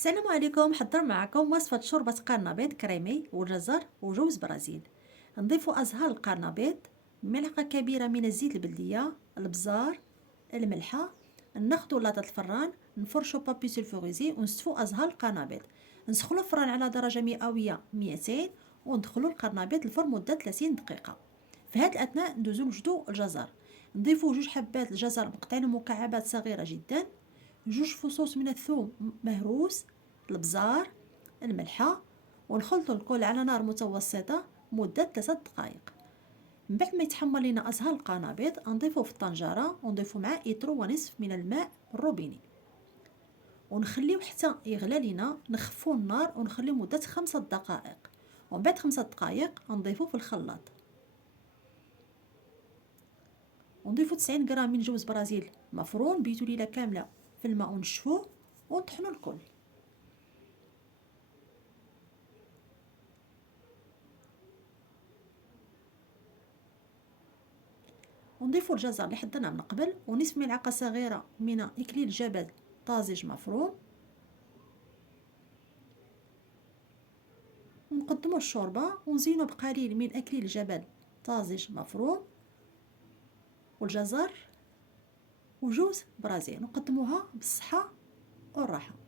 السلام عليكم. حضر معكم وصفة شوربة قرنبيط كريمي وجزر وجوز برازيل. نضيف أزهار القرنبيط، ملعقة كبيرة من الزيت البلدية، البزار، الملحة. ناخدو لاطة الفران، نفرشو بابي سلفوريزي ونستفو أزهار القرنبيط. نسخنو الفران على درجة مئوية 200 وندخلو القرنبيط الفرن مدة 30 دقيقة. في هذا الأثناء ندوزو نوجدو الجزر، نضيفو 2 حبات الجزر مقطعين مكعبات صغيرة جدا، 2 فصوص من الثوم مهروس، البزار، الملحة، ونخلطو الكل على نار متوسطة مدة 3 دقائق. من بعد ما يتحمر لنا أزهار القرنبيط نضيفوه في الطنجرة ونضيفو معاه إيترو ونصف من الماء الروبيني ونخليو حتى يغلى لنا. نخفو النار ونخليو مدة 5 دقائق، ومن بعد 5 دقائق نضيفوه في الخلاط ونضيفو 90 غرام من جوز برازيل مفروم بيتو ليلة كاملة في الماء ونشفوه ونطحنو الكل. ونضيفو الجزر اللي حضرناه من قبل ونصف ملعقة صغيرة من إكليل جبل طازج مفروم. ونقدمو الشوربة ونزينو بقليل من إكليل جبل طازج مفروم والجزر وجوز برازيل. نقدموها بالصحة والراحة.